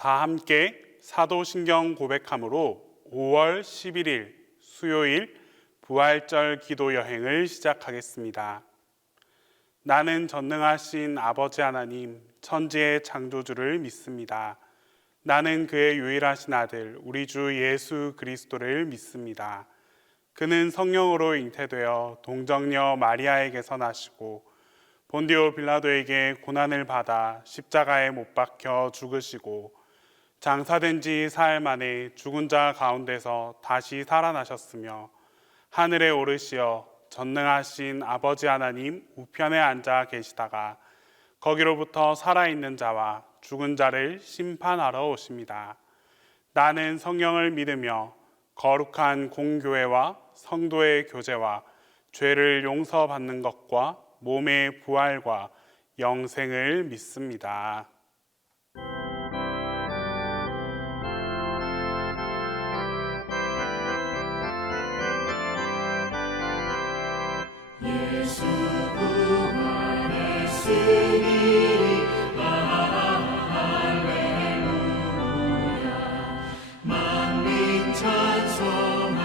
다 함께 사도신경 고백함으로 5월 11일 수요일 부활절 기도 여행을 시작하겠습니다. 나는 전능하신 아버지 하나님, 천지의 창조주를 믿습니다. 나는 그의 유일하신 아들, 우리 주 예수 그리스도를 믿습니다. 그는 성령으로 잉태되어 동정녀 마리아에게서 나시고 본디오 빌라도에게 고난을 받아 십자가에 못 박혀 죽으시고 장사된 지 사흘 만에 죽은 자 가운데서 다시 살아나셨으며 하늘에 오르시어 전능하신 아버지 하나님 우편에 앉아 계시다가 거기로부터 살아있는 자와 죽은 자를 심판하러 오십니다. 나는 성령을 믿으며 거룩한 공교회와 성도의 교제와 죄를 용서받는 것과 몸의 부활과 영생을 믿습니다. 예수 부활했으니 할렐루야. 만민 찬송하여라.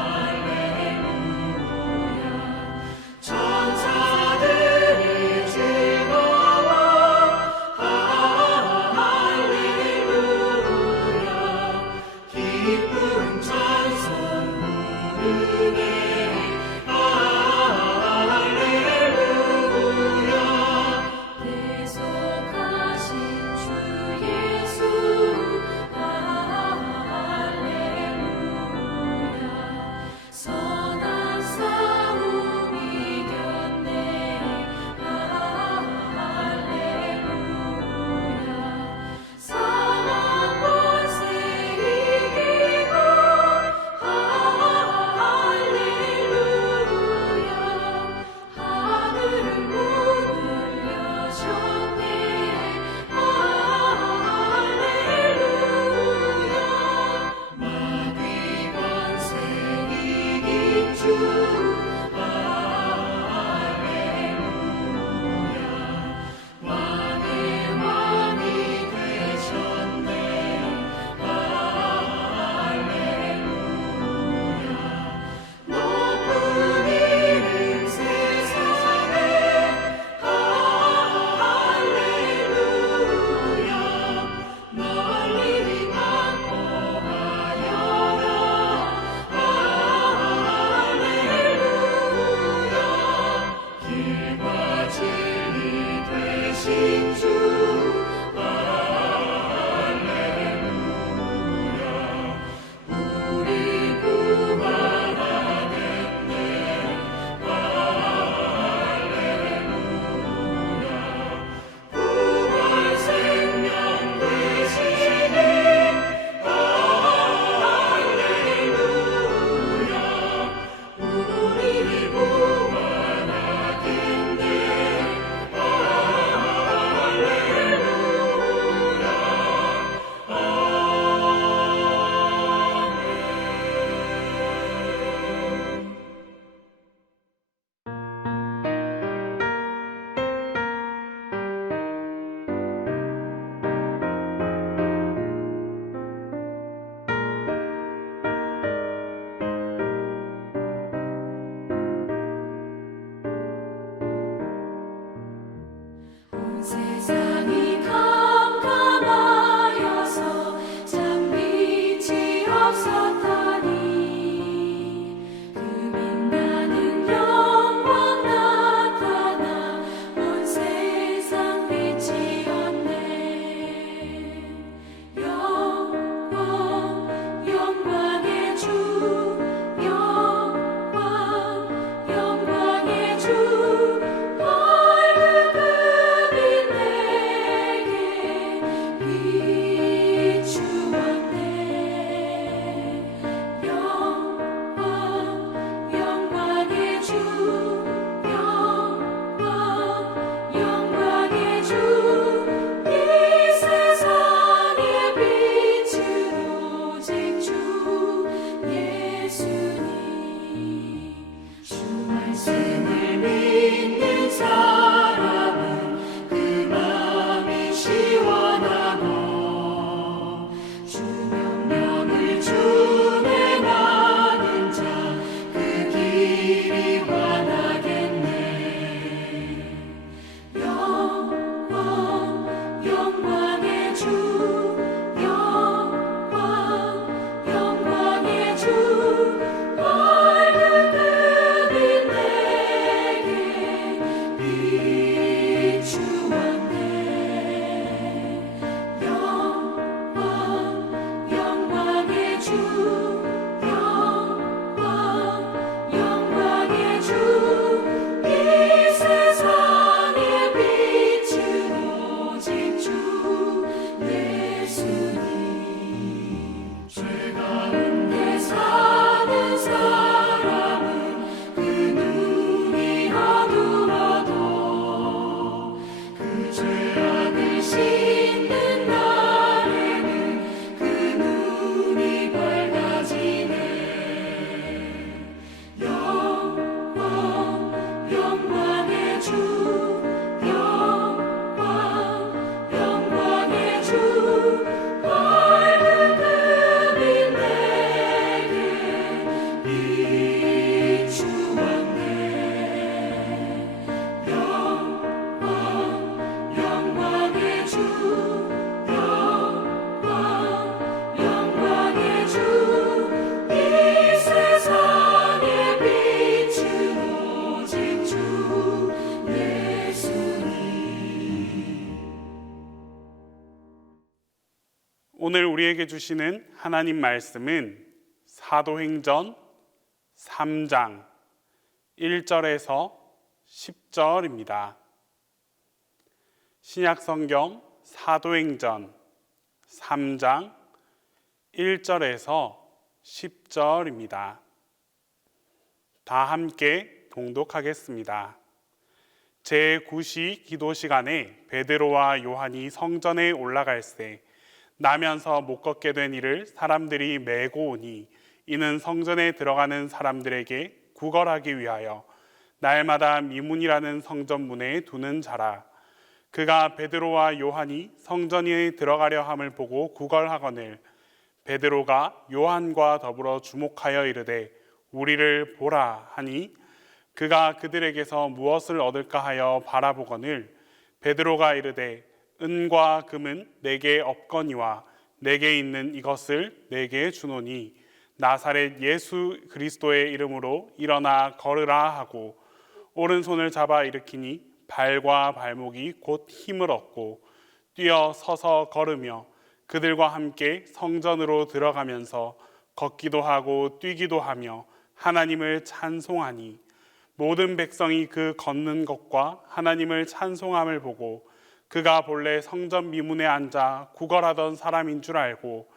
할렐루야. 천사들이 즐거워. 할렐루야. 기쁜 찬송 할렐루야. 계속하신 주 예수 할렐루야. 선한 싸움 이겼네. 할렐루야. 사망 권세 이기고 하늘 문을 여셨네. 할렐루야. 마귀 권세 이긴 주 할렐루야. 왕의 왕이 되셨네. 할렐루야. 높은 이름 세상에 할렐루야. 널리 만보하여라. 할렐루야. 길과 진리 되신 주 할렐루야. 우리 구원하겠네. 할렐루야. 부활 생명 되시니 할렐루야. 우리 구원하겠네. 온 세상이 캄캄하여서 참 빛이 없었다니 그 빛나는 영광 나타나 온 세상 빛이었네. 영광의 주 영광의 주 밝은 그 빛 내게 비추었네. 우리에게 주시는 하나님 말씀은 사도행전 3장 1절에서 10절입니다. 신약성경 사도행전 3장 1절에서 10절입니다. 다 함께 봉독하겠습니다. 제9시 기도 시간에 베드로와 요한이 성전에 올라갈새 나면서 못 걷게 된 이를 사람들이 메고 오니 이는 성전에 들어가는 사람들에게 구걸하기 위하여 날마다 미문이라는 성전문에 두는 자라. 그가 베드로와 요한이 성전에 들어가려 함을 보고 구걸하거늘 베드로가 요한과 더불어 주목하여 이르되 우리를 보라 하니 그가 그들에게서 무엇을 얻을까 하여 바라보거늘 베드로가 이르되 은과 금은 내게 없거니와 내게 있는 이것을 내게 주노니 나사렛 예수 그리스도의 이름으로 일어나 걸으라 하고 오른손을 잡아 일으키니 발과 발목이 곧 힘을 얻고 뛰어 서서 걸으며 그들과 함께 성전으로 들어가면서 걷기도 하고 뛰기도 하며 하나님을 찬송하니 모든 백성이 그 걷는 것과 하나님을 찬송함을 보고 그가 본래 성전 미문에 앉아 구걸하던 사람인 줄 알고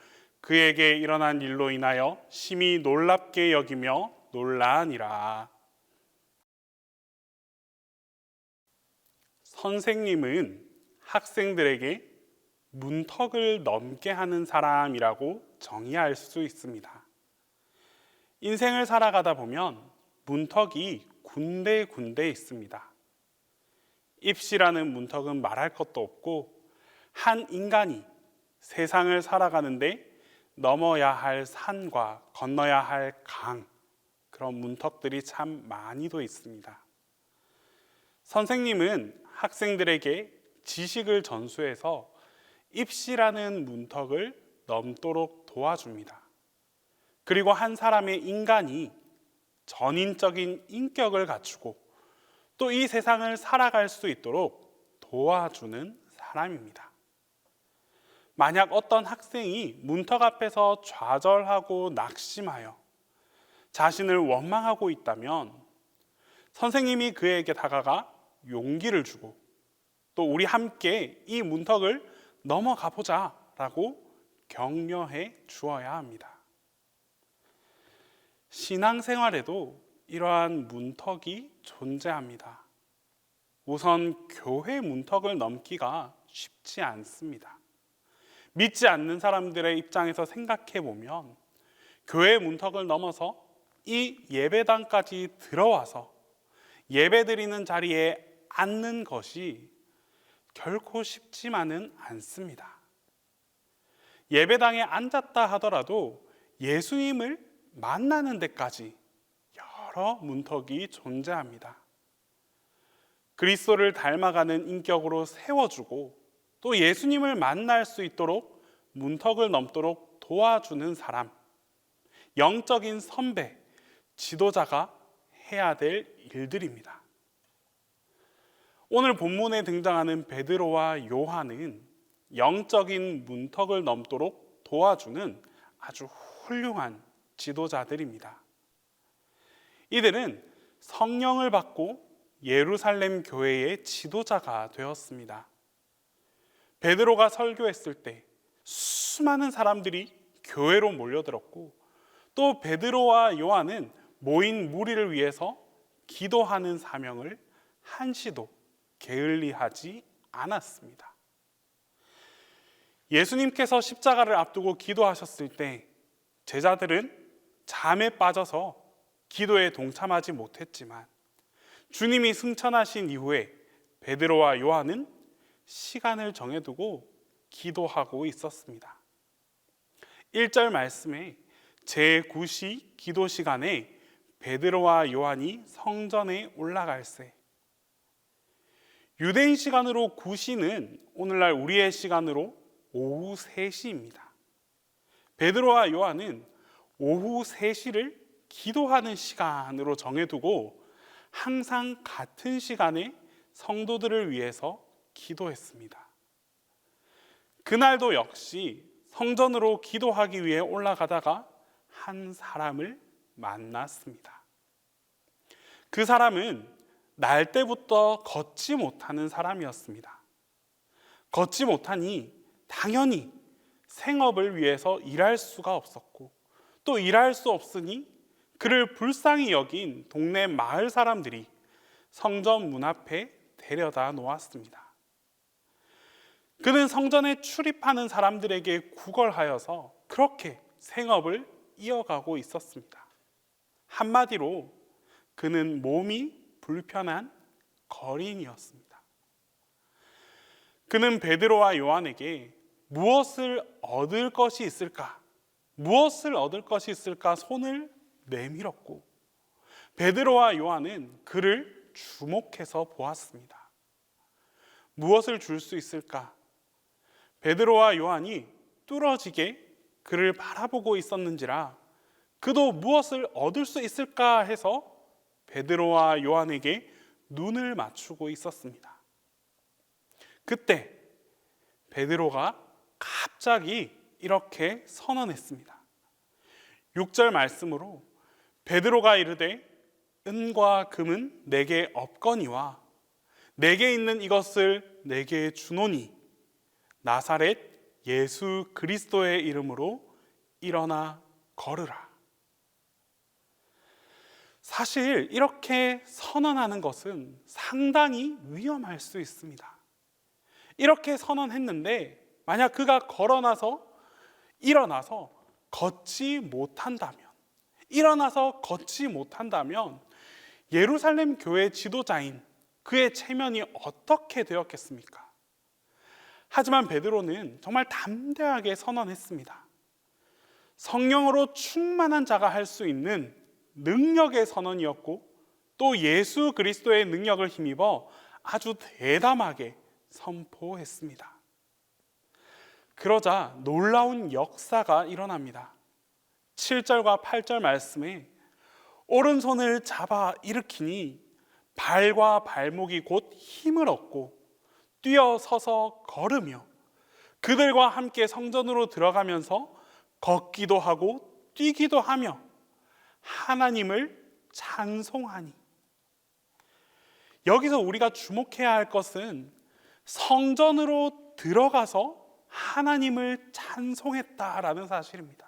그에게 일어난 일로 인하여 심히 놀랍게 여기며 놀라니라. 선생님은 학생들에게 문턱을 넘게 하는 사람이라고 정의할 수 있습니다. 인생을 살아가다 보면 문턱이 군데군데 있습니다. 입시라는 문턱은 말할 것도 없고 한 인간이 세상을 살아가는데 넘어야 할 산과 건너야 할 강, 그런 문턱들이 참 많이도 있습니다. 선생님은 학생들에게 지식을 전수해서 입시라는 문턱을 넘도록 도와줍니다. 그리고 한 사람의 인간이 전인적인 인격을 갖추고 또 이 세상을 살아갈 수 있도록 도와주는 사람입니다. 만약 어떤 학생이 문턱 앞에서 좌절하고 낙심하여 자신을 원망하고 있다면 선생님이 그에게 다가가 용기를 주고 또 우리 함께 이 문턱을 넘어가 보자 라고 격려해 주어야 합니다. 신앙생활에도 이러한 문턱이 존재합니다. 우선 교회 문턱을 넘기가 쉽지 않습니다. 믿지 않는 사람들의 입장에서 생각해 보면 교회 문턱을 넘어서 이 예배당까지 들어와서 예배드리는 자리에 앉는 것이 결코 쉽지만은 않습니다. 예배당에 앉았다 하더라도 예수님을 만나는 데까지 여러 문턱이 존재합니다. 그리스도를 닮아가는 인격으로 세워주고 또 예수님을 만날 수 있도록 문턱을 넘도록 도와주는 사람, 영적인 선배, 지도자가 해야 될 일들입니다. 오늘 본문에 등장하는 베드로와 요한은 영적인 문턱을 넘도록 도와주는 아주 훌륭한 지도자들입니다. 이들은 성령을 받고 예루살렘 교회의 지도자가 되었습니다. 베드로가 설교했을 때 수많은 사람들이 교회로 몰려들었고 또 베드로와 요한은 모인 무리를 위해서 기도하는 사명을 한시도 게을리하지 않았습니다. 예수님께서 십자가를 앞두고 기도하셨을 때 제자들은 잠에 빠져서 기도에 동참하지 못했지만 주님이 승천하신 이후에 베드로와 요한은 시간을 정해두고 기도하고 있었습니다. 1절 말씀에 제9시 기도 시간에 베드로와 요한이 성전에 올라갈새. 유대인 시간으로 9시는 오늘날 우리의 시간으로 오후 3시입니다. 베드로와 요한은 오후 3시를 기도하는 시간으로 정해두고 항상 같은 시간에 성도들을 위해서 기도했습니다. 그날도 역시 성전으로 기도하기 위해 올라가다가 한 사람을 만났습니다. 그 사람은 날 때부터 걷지 못하는 사람이었습니다. 걷지 못하니 당연히 생업을 위해서 일할 수가 없었고, 또 일할 수 없으니 그를 불쌍히 여긴 동네 마을 사람들이 성전 문 앞에 데려다 놓았습니다. 그는 성전에 출입하는 사람들에게 구걸하여서 그렇게 생업을 이어가고 있었습니다. 한마디로 그는 몸이 불편한 거린이었습니다. 그는 베드로와 요한에게 무엇을 얻을 것이 있을까? 무엇을 얻을 것이 있을까? 손을 내밀었고, 베드로와 요한은 그를 주목해서 보았습니다. 무엇을 줄 수 있을까? 베드로와 요한이 뚫어지게 그를 바라보고 있었는지라 그도 무엇을 얻을 수 있을까 해서 베드로와 요한에게 눈을 맞추고 있었습니다. 그때 베드로가 갑자기 이렇게 선언했습니다. 6절 말씀으로 베드로가 이르되 은과 금은 내게 없거니와 내게 있는 이것을 내게 주노니 나사렛 예수 그리스도의 이름으로 일어나 걸으라. 사실 이렇게 선언하는 것은 상당히 위험할 수 있습니다. 이렇게 선언했는데 만약 그가 일어나서 걷지 못한다면 예루살렘 교회 지도자인 그의 체면이 어떻게 되었겠습니까? 하지만 베드로는 정말 담대하게 선언했습니다. 성령으로 충만한 자가 할 수 있는 능력의 선언이었고, 또 예수 그리스도의 능력을 힘입어 아주 대담하게 선포했습니다. 그러자 놀라운 역사가 일어납니다. 7절과 8절 말씀에 오른손을 잡아 일으키니 발과 발목이 곧 힘을 얻고 뛰어서서 걸으며 그들과 함께 성전으로 들어가면서 걷기도 하고 뛰기도 하며 하나님을 찬송하니. 여기서 우리가 주목해야 할 것은 성전으로 들어가서 하나님을 찬송했다라는 사실입니다.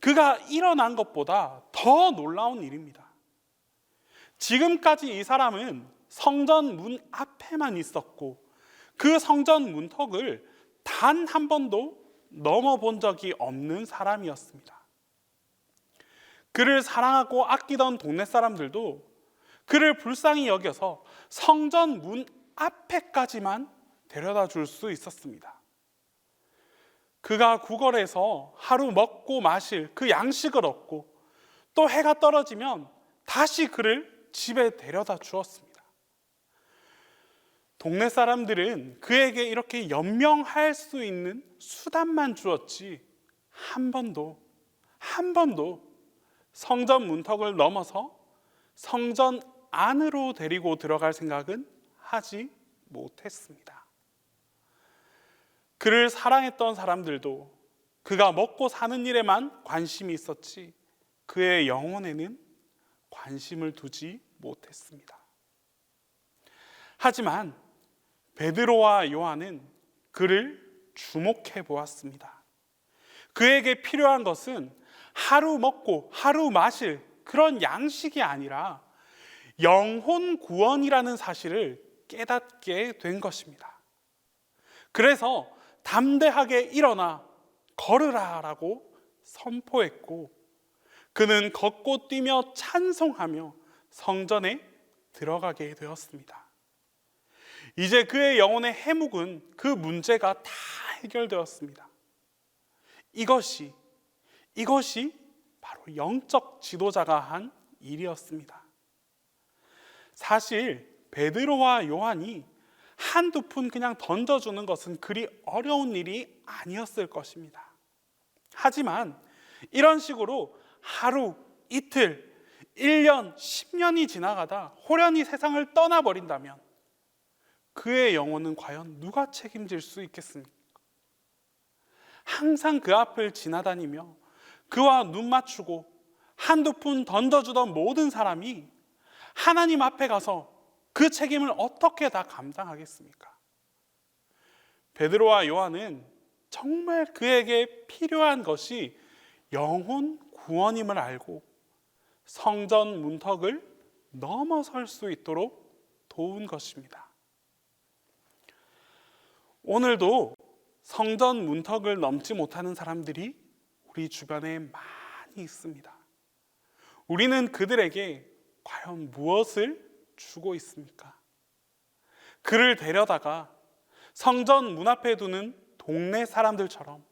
그가 일어난 것보다 더 놀라운 일입니다. 지금까지 이 사람은 성전 문 앞에만 있었고 그 성전 문턱을 단 한 번도 넘어본 적이 없는 사람이었습니다. 그를 사랑하고 아끼던 동네 사람들도 그를 불쌍히 여겨서 성전 문 앞에까지만 데려다 줄 수 있었습니다. 그가 구걸해서 하루 먹고 마실 그 양식을 얻고 또 해가 떨어지면 다시 그를 집에 데려다 주었습니다. 동네 사람들은 그에게 이렇게 연명할 수 있는 수단만 주었지 한 번도 성전 문턱을 넘어서 성전 안으로 데리고 들어갈 생각은 하지 못했습니다. 그를 사랑했던 사람들도 그가 먹고 사는 일에만 관심이 있었지 그의 영혼에는 관심을 두지 못했습니다. 하지만 베드로와 요한은 그를 주목해 보았습니다. 그에게 필요한 것은 하루 먹고 하루 마실 그런 양식이 아니라 영혼 구원이라는 사실을 깨닫게 된 것입니다. 그래서 담대하게 일어나 걸으라라고 선포했고 그는 걷고 뛰며 찬송하며 성전에 들어가게 되었습니다. 이제 그의 영혼의 해묵은 그 문제가 다 해결되었습니다. 이것이 바로 영적 지도자가 한 일이었습니다. 사실 베드로와 요한이 한두 푼 그냥 던져주는 것은 그리 어려운 일이 아니었을 것입니다. 하지만 이런 식으로 하루, 이틀, 1년, 10년이 지나가다 호련히 세상을 떠나버린다면 그의 영혼은 과연 누가 책임질 수 있겠습니까? 항상 그 앞을 지나다니며 그와 눈 맞추고 한두 푼 던져주던 모든 사람이 하나님 앞에 가서 그 책임을 어떻게 다 감당하겠습니까? 베드로와 요한은 정말 그에게 필요한 것이 영혼 구원임을 알고 성전 문턱을 넘어설 수 있도록 도운 것입니다. 오늘도 성전 문턱을 넘지 못하는 사람들이 우리 주변에 많이 있습니다. 우리는 그들에게 과연 무엇을 주고 있습니까? 그를 데려다가 성전 문 앞에 두는 동네 사람들처럼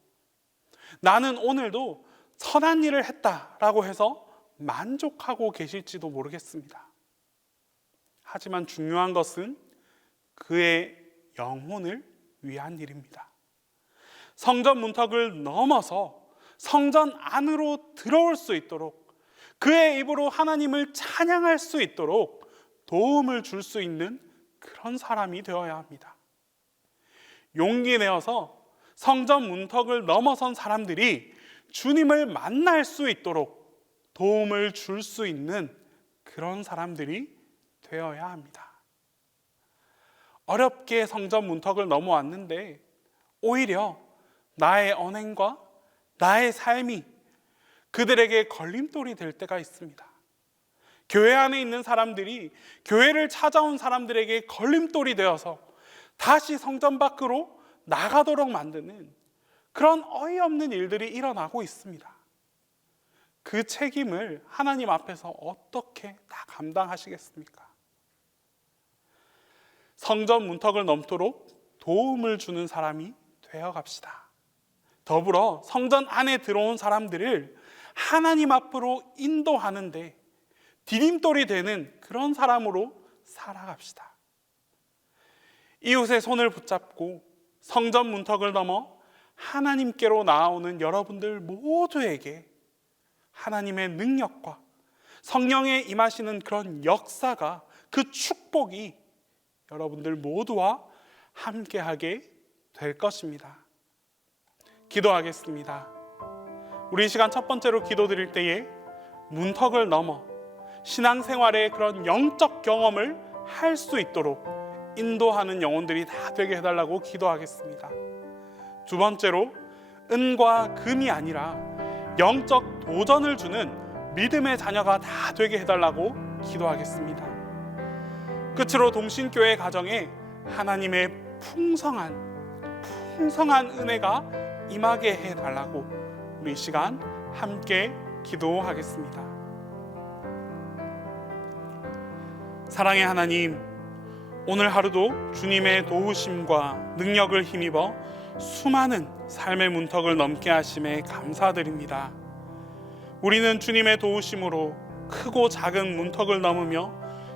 나는 오늘도 선한 일을 했다라고 해서 만족하고 계실지도 모르겠습니다. 하지만 중요한 것은 그의 영혼을 위한 일입니다. 성전 문턱을 넘어서 성전 안으로 들어올 수 있도록 그의 입으로 하나님을 찬양할 수 있도록 도움을 줄 수 있는 그런 사람이 되어야 합니다. 용기 내어서 성전 문턱을 넘어선 사람들이 주님을 만날 수 있도록 도움을 줄 수 있는 그런 사람들이 되어야 합니다. 어렵게 성전 문턱을 넘어왔는데 오히려 나의 언행과 나의 삶이 그들에게 걸림돌이 될 때가 있습니다. 교회 안에 있는 사람들이 교회를 찾아온 사람들에게 걸림돌이 되어서 다시 성전 밖으로 나가도록 만드는 그런 어이없는 일들이 일어나고 있습니다. 그 책임을 하나님 앞에서 어떻게 다 감당하시겠습니까? 성전 문턱을 넘도록 도움을 주는 사람이 되어 갑시다. 더불어 성전 안에 들어온 사람들을 하나님 앞으로 인도하는데 디딤돌이 되는 그런 사람으로 살아갑시다. 이웃의 손을 붙잡고 성전 문턱을 넘어 하나님께로 나아오는 여러분들 모두에게 하나님의 능력과 성령의 임하시는 그런 역사가, 그 축복이 여러분들 모두와 함께하게 될 것입니다. 기도하겠습니다. 우리 이 시간 첫 번째로 기도드릴 때에 문턱을 넘어 신앙생활의 그런 영적 경험을 할 수 있도록 인도하는 영혼들이 다 되게 해달라고 기도하겠습니다. 두 번째로 은과 금이 아니라 영적 도전을 주는 믿음의 자녀가 다 되게 해달라고 기도하겠습니다. 끝으로 동신교회 가정에 하나님의 풍성한 은혜가 임하게 해달라고 우리 이 시간 함께 기도하겠습니다. 사랑의 하나님, 오늘 하루도 주님의 도우심과 능력을 힘입어 수많은 삶의 문턱을 넘게 하심에 감사드립니다. 우리는 주님의 도우심으로 크고 작은 문턱을 넘으며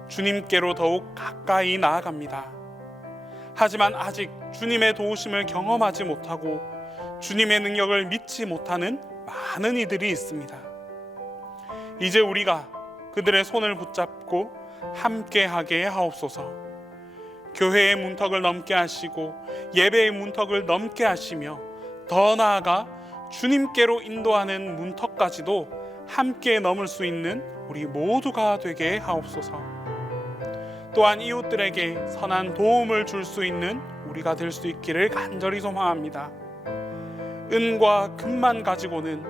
주님께로 더욱 가까이 나아갑니다. 하지만 아직 주님의 도우심을 경험하지 못하고 주님의 능력을 믿지 못하는 많은 이들이 있습니다. 이제 우리가 그들의 손을 붙잡고 함께하게 하옵소서. 교회의 문턱을 넘게 하시고 예배의 문턱을 넘게 하시며 더 나아가 주님께로 인도하는 문턱까지도 함께 넘을 수 있는 우리 모두가 되게 하옵소서. 또한 이웃들에게 선한 도움을 줄 수 있는 우리가 될 수 있기를 간절히 소망합니다. 은과 금만 가지고는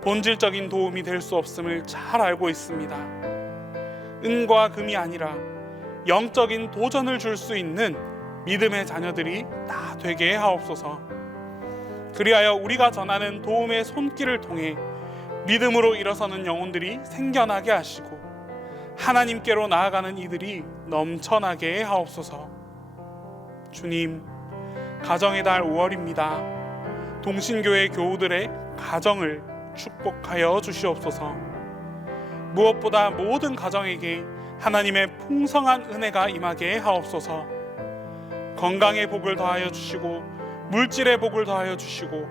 본질적인 도움이 될 수 없음을 잘 알고 있습니다. 은과 금이 아니라 영적인 도전을 줄 수 있는 믿음의 자녀들이 다 되게 하옵소서. 그리하여 우리가 전하는 도움의 손길을 통해 믿음으로 일어서는 영혼들이 생겨나게 하시고 하나님께로 나아가는 이들이 넘쳐나게 하옵소서. 주님, 가정의 달 5월입니다. 동신교회 교우들의 가정을 축복하여 주시옵소서. 무엇보다 모든 가정에게 하나님의 풍성한 은혜가 임하게 하옵소서. 건강의 복을 더하여 주시고 물질의 복을 더하여 주시고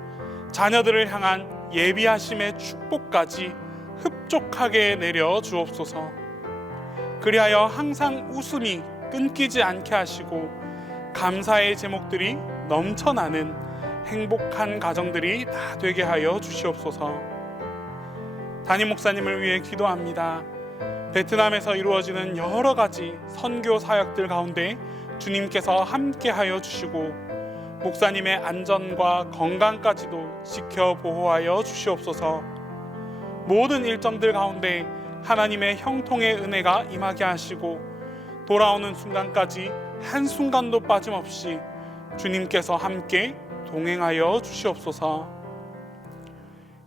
자녀들을 향한 예비하심의 축복까지 흡족하게 내려 주옵소서. 그리하여 항상 웃음이 끊기지 않게 하시고 감사의 제목들이 넘쳐나는 행복한 가정들이 다 되게 하여 주시옵소서. 담임 목사님을 위해 기도합니다. 베트남에서 이루어지는 여러 가지 선교 사역들 가운데 주님께서 함께 하여 주시고 목사님의 안전과 건강까지도 지켜 보호하여 주시옵소서. 모든 일정들 가운데 하나님의 형통의 은혜가 임하게 하시고 돌아오는 순간까지 한순간도 빠짐없이 주님께서 함께 동행하여 주시옵소서.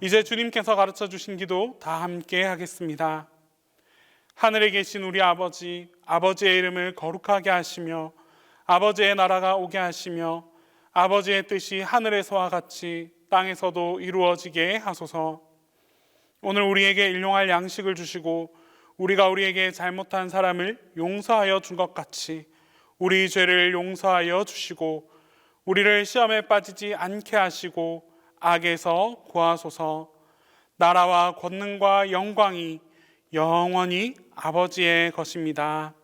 이제 주님께서 가르쳐 주신 기도 다 함께 하겠습니다. 하늘에 계신 우리 아버지, 아버지의 이름을 거룩하게 하시며 아버지의 나라가 오게 하시며 아버지의 뜻이 하늘에서와 같이 땅에서도 이루어지게 하소서. 오늘 우리에게 일용할 양식을 주시고 우리가 우리에게 잘못한 사람을 용서하여 준 것 같이 우리 죄를 용서하여 주시고 우리를 시험에 빠지지 않게 하시고 악에서 구하소서. 나라와 권능과 영광이 영원히 아버지의 것입니다.